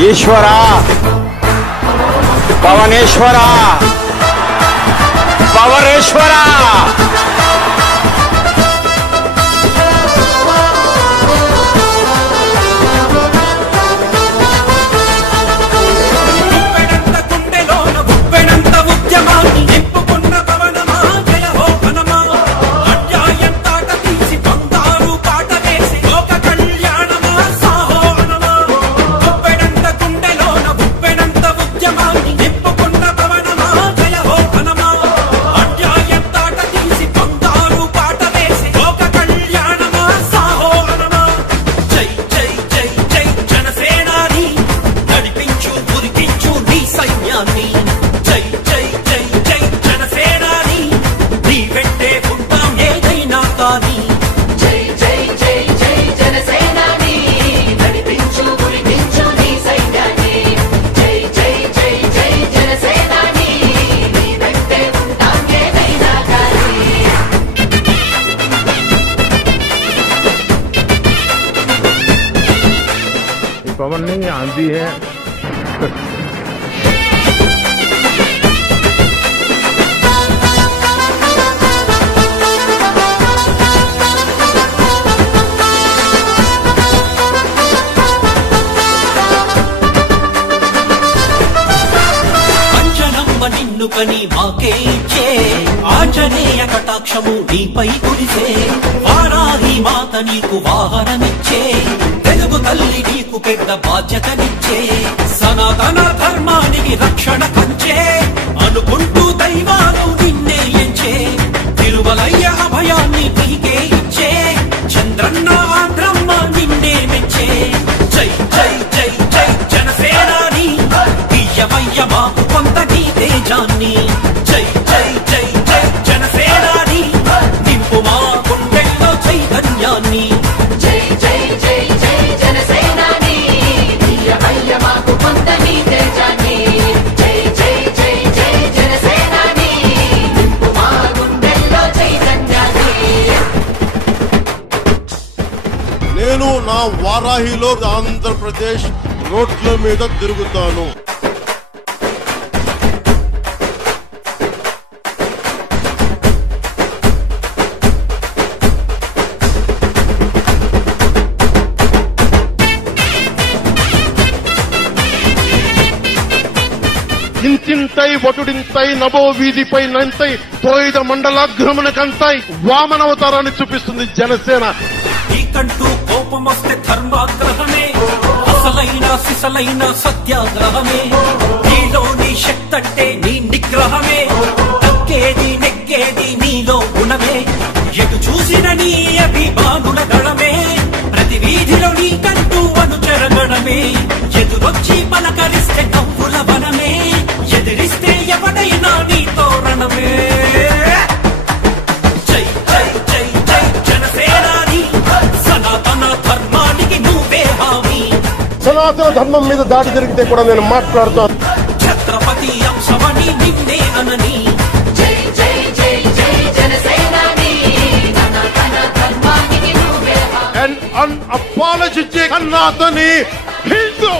ఈశ్వరా, పవనేశ్వరా, పవరేశ్వరా, पवन नहीं आंधी है। నిన్నుకని మాకే ఇచ్చే ఆంజనేయ కటాక్షము నీపై కురిసే వారాహి మాత నీకు వాహనమిచ్చే తెలుగు తల్లి నీకు పెద్ద బాధ్యతనిచ్చే సనాతన ధర్మానికి రక్షణ కంచే అనుకుంటూ దైవాలు నిన్నే ఎంచే తిరుమలయ్య అభయాన్ని నీకే ఇచ్చే చంద్రన్న ఆంధ్రమ్మ నిన్నే మెచ్చే జై జై జై జై జనసేనాని తీయవయ్య మాకు కొంత తేజాన్ని జై జై జై జై జనసేనాని నింపు మా గుండెల్లో చైతన్యాన్ని జై జై జై జై జనసేనాని తీయవయ్య మాకు కొంత నీ తేజాన్ని జై జై జై జై జనసేనాని నింపు మా గుండెల్లో చైతన్యాన్ని నేను నా వారాహిలో ఆంధ్రప్రదేశ్ రోడ్ల మీద తిరుగుతాను. ఇంతింతై ఒటుడింతై నభో వీధిపై నంతై తోయిద మండలాగ్రమణకంతై వామనవతారాన్ని చూపిస్తుంది జనసేన. నీకంటూ కోపమొస్తే ధర్మాగ్రహమే అసలైన సిసలైన సత్యాగ్రహమే నీలోని శక్తంటే నీ నిగ్రహమే తక్కేది నెక్కేది నీలో గుణమే ఎటు చూసిన నీ అభిమానుల గణమే ప్రతి వీధిలో నీకంటూ అనుచరగణమే ఎదురొచ్చి పలకరిస్తే నవ్వుల వనమే ఎదిరిస్తే ఎవడైనా నీతో రణమే జై జై జై జై జనసేనాని సనాతన ధర్మానికి నువ్వే హామీ సనాతన ధర్మం మీద దాడి జరిగితే కూడా నేను మాట్లాడుతాను. ఛత్రపతి అంశమని నిన్నే అనని జై జై జై జై జనసేనాని సనాతన ధర్మానికి నువ్వే అండ్ అన్అపాలజెటిక్ సనాతని హిందూ